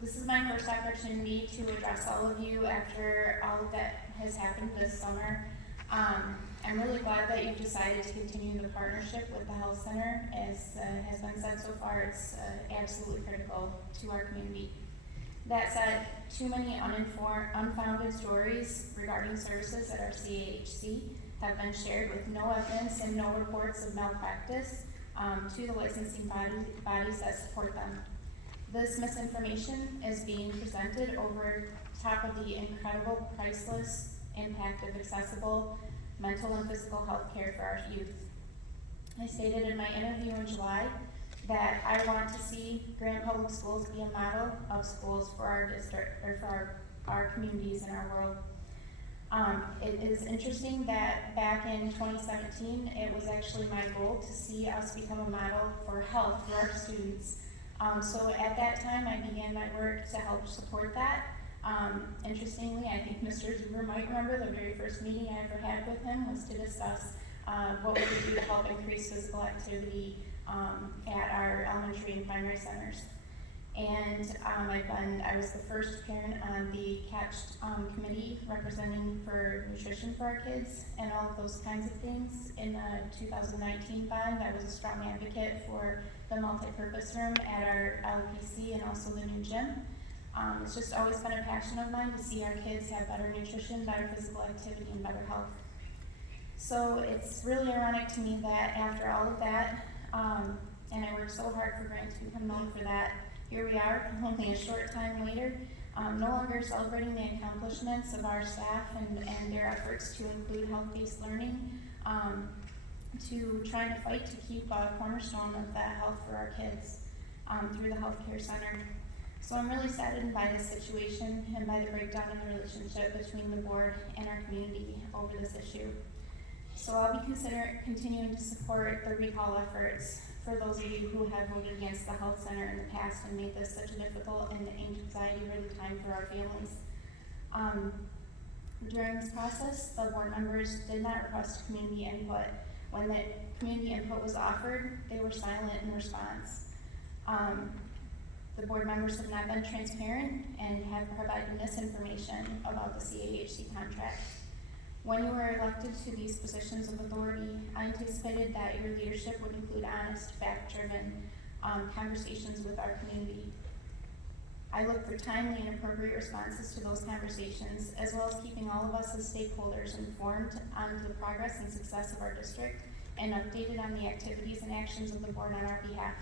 This is my first opportunity to address all of you after all of that has happened this summer. I'm really glad that you've decided to continue the partnership with the health center. As has been said so far, it's absolutely critical to our community. That said, too many unfounded stories regarding services at our CAHC have been shared with no evidence and no reports of malpractice to the licensing bodies that support them. This misinformation is being presented over top of the incredible, priceless impact of accessible mental and physical health care for our youth. I stated in my interview in July that I want to see Grant Public Schools be a model of schools for our district, or for our communities in our world. It is interesting that back in 2017, it was actually my goal to see us become a model for health for our students. So at that time, I began my work to help support that. Interestingly, I think Mr. Zuber might remember the very first meeting I ever had with him was to discuss what we could do to help increase physical activity at our elementary and primary centers. And I was the first parent on the CATCH committee representing for nutrition for our kids and all of those kinds of things. In the 2019 bond, I was a strong advocate for the multi-purpose room at our LPC and also the new gym. It's just always been a passion of mine to see our kids have better nutrition, better physical activity, and better health. So it's really ironic to me that after all of that, and I worked so hard for Grant to become known for that, here we are, only a short time later, no longer celebrating the accomplishments of our staff and their efforts to include health-based learning, to trying to fight to keep a cornerstone of that health for our kids through the healthcare center. So I'm really saddened by this situation and by the breakdown in the relationship between the board and our community over this issue. So I'll be continuing to support the recall efforts for those of you who have voted against the health center in the past and made this such a difficult and anxiety-ridden time for our families. During this process, the board members did not request community input. When the community input was offered, they were silent in response. The board members have not been transparent and have provided misinformation about the CAHC contract. When you were elected to these positions of authority, I anticipated that your leadership would include honest, fact-driven conversations with our community. I look for timely and appropriate responses to those conversations, as well as keeping all of us as stakeholders informed on the progress and success of our district and updated on the activities and actions of the board on our behalf.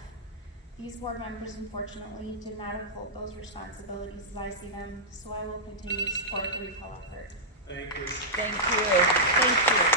These board members, unfortunately, did not uphold those responsibilities as I see them, so I will continue to support the recall effort. Thank you. Thank you. Thank you.